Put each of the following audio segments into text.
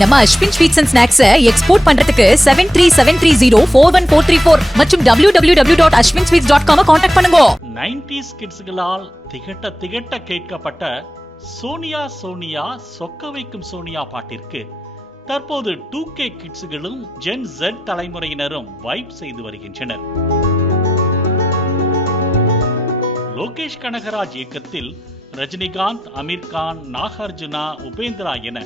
நம்ம Ashwin sweets and snacks export பண்றதுக்கு seven three seven three zero four one four three four மற்றும் W W W dot Ashwin sweets dot com contact பண்ணுங்க. Nineties கிட்ஸ்களால் திகட்ட திகட்ட கேட்கப்பட்ட சோனியா சோனியா சொக்க வைக்கும் சோனியா பாட்டிற்கு தற்போது டூ கே கிட்ஸ்களும் ஜென் ஜெட் தலைமுறையினரும் வைப் செய்து வருகின்றனர். லோகேஷ் கனகராஜ் இயக்கத்தில் ரஜினிகாந்த் அமீர் கான் நாகார்ஜுனா உபேந்திரா என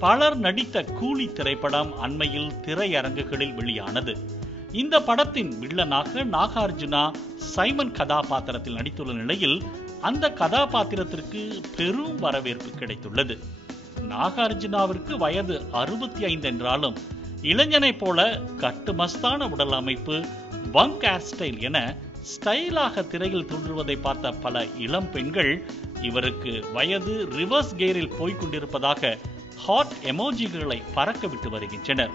பலர் நடித்த கூலி திரைப்படம் அண்மையில் திரையரங்குகளில் வெளியானது. இந்த படத்தின் வில்லனாக நாகார்ஜுனா சைமன் கதாபாத்திரத்தில் நடித்துள்ள நிலையில் அந்த கதாபாத்திரத்திற்கு பெரும் வரவேற்பு கிடைத்துள்ளது. நாகார்ஜுனாவிற்கு வயது அறுபத்தி ஐந்து என்றாலும் இளைஞனைப் போல கட்டுமஸ்தான உடல் அமைப்பு பங்க் ஹேர் ஸ்டைல் என ஸ்டைலாக திரையில் தோன்றுவதை பார்த்த பல இளம் பெண்கள் இவருக்கு வயது ரிவர்ஸ் கேரில் போய்க் கொண்டிருப்பதாக ஹாட் எமோஜிகளை பறக்க விட்டு வருகின்றனர்.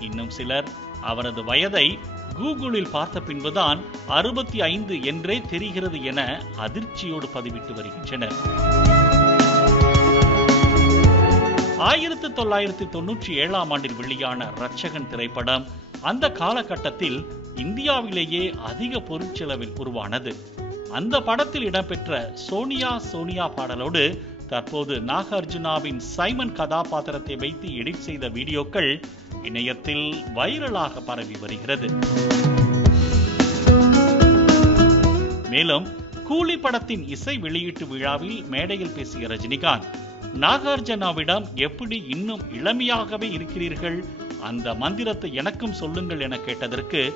இன்னும் சிலர் அவரது வயதை கூகுளில் பார்த்த பின்புதான் அறுபத்தி ஐந்து என்றே தெரிகிறது என அதிர்ச்சியோடு பதிவிட்டு வருகின்றனர். ஆயிரத்தி தொள்ளாயிரத்தி தொன்னூற்றி ஏழாம் ஆண்டில் வெளியான ரட்சகன் திரைப்படம் அந்த காலகட்டத்தில் இந்தியாவிலேயே அதிக பொருட்செலவில் உருவானது. அந்த படத்தில் இடம்பெற்ற சோனியா சோனியா பாடலோடு தற்போது நாகார்ஜுனாவின் சைமன் கதாபாத்திரத்தை வைத்து எடிட் செய்த வீடியோக்கள் இணையத்தில் வைரலாக பரவி வருகிறது. மேலும் கூலி படத்தின் இசை வெளியீட்டு விழாவில் மேடையில் பேசிய ரஜினிகாந்த் நாகார்ஜுனாவிடம் எப்படி இன்னும் இளமையாகவே இருக்கிறீர்கள்? அந்த மந்திரத்தை எனக்கும் சொல்லுங்கள் என கேட்டதற்கு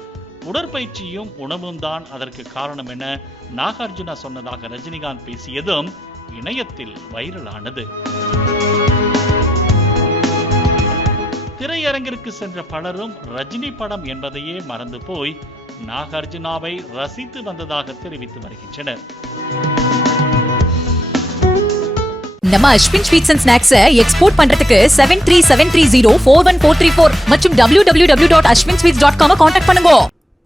உடற்பயிற்சியும் உணவும் தான் அதற்கு காரணம் என நாகார்ஜுனா சொன்னதாக ரஜினிகாந்த் பேசியதும் இணையத்தில் வைரலானது. திரையரங்கிற்கு சென்ற பலரும் ரஜினி படம் என்பதையே மறந்து போய் நாகார்ஜுனாவை ரசித்து வந்ததாக தெரிவித்து வருகின்றனர். நம்ம Ashwin sweets and snacks export பண்றதுக்கு seven three seven three zero four one four three four மற்றும் W W W dot Ashwin sweets dot com contact பண்ணுங்க.